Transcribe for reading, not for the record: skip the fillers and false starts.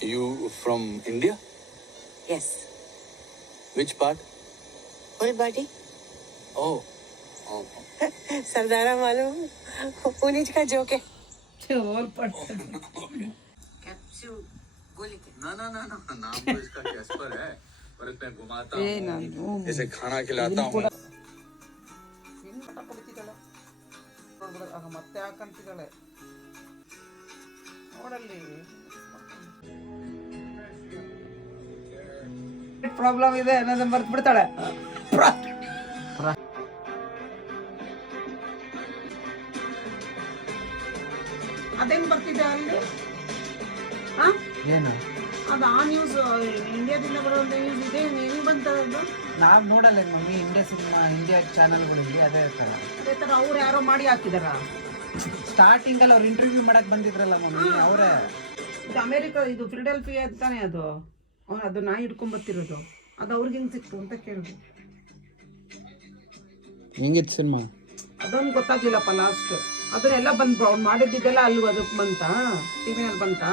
You from India? Yes. Which part? Full body. Oh. सरदारा मालूम उन्हीं का जोक है. और पढ़ते कैप्सूल गोली के. ना नाम तो इसका कैस्पर है, पर मैं घुमाता ए हूँ, ನಾನು इसे खाना खिलाता हूँ. ಆಗ ಮತ್ತೆ ಹಾಕಂತಿದ್ದಾಳೆ ನೋಡಲ್ಲಿ ಪ್ರಾಬ್ಲಮ್ ಇದೆ ಅನ್ನೋದನ್ನ ಬರ್ತ್ ಬಿಡ್ತಾಳೆ. ಅದೇನ್ ಬರ್ತಿದೆ ಅಲ್ಲಿ ಏನು ಅದು ಆ ನ್ಯೂಸ್ ಇಂಡಿಯಾದಿಂದ ಬರೋ ನ್ಯೂಸ್ ಇದೆ. ಹೆಂಗ್ ಬಂತದ್ದು? ನಾವ್ ನೋಡಲ್ಲ ಮಮ್ಮಿ, ಇಂಡಿಯಾ ಸಿನಿಮಾ ಇಂಡಿಯಾ ಚಾನಲ್ಗಳಲ್ಲಿ ಅದೇ ಇರ್ತಾರ. ಅದೇ ತರ ಅವ್ರು ಯಾರೋ ಮಾಡಿ ಹಾಕಿದಾರ. ಸ್ಟಾರ್ಟಿಂಗ್ ಅಲ್ಲಿ ಅವ್ರು ಇಂಟರ್ವ್ಯೂ ಮಾಡಕ್ ಬಂದಿದ್ರಲ್ಲ ಮಮ್ಮಿ, ಅವರೇ. ಇದು ಅಮೆರಿಕ, ಇದು ಫಿಲಡೆಲ್ಫಿಯಾ ತಾನೇ ಅದು. ಅವ್ರು ಅದು ನಾಯಿ ಹಿಡ್ಕೊಂಡ್ ಬರ್ತಿರೋದು. ಅದು ಅವ್ರಿಗೆ ಹೆಂಗ್ ಸಿಕ್ತು ಅಂತ ಕೇಳಿದ್ರು. ಹೆಂಗಿತ್ತು ಸಿನಿಮಾ? ಅದೊಂದು ಗೊತ್ತಾಗ್ಲಿಲ್ಲಪ್ಪ ಲಾಸ್ಟ್. ಅದನ್ನೆಲ್ಲ ಬಂದ್ ಮಾಡಿದ್ದೆಲ್ಲ ಅಲ್ಲಿ ಅದಕ್ಕೆ ಬಂತಾ, ಟಿವಿನಲ್ಲಿ ಬಂತಾ.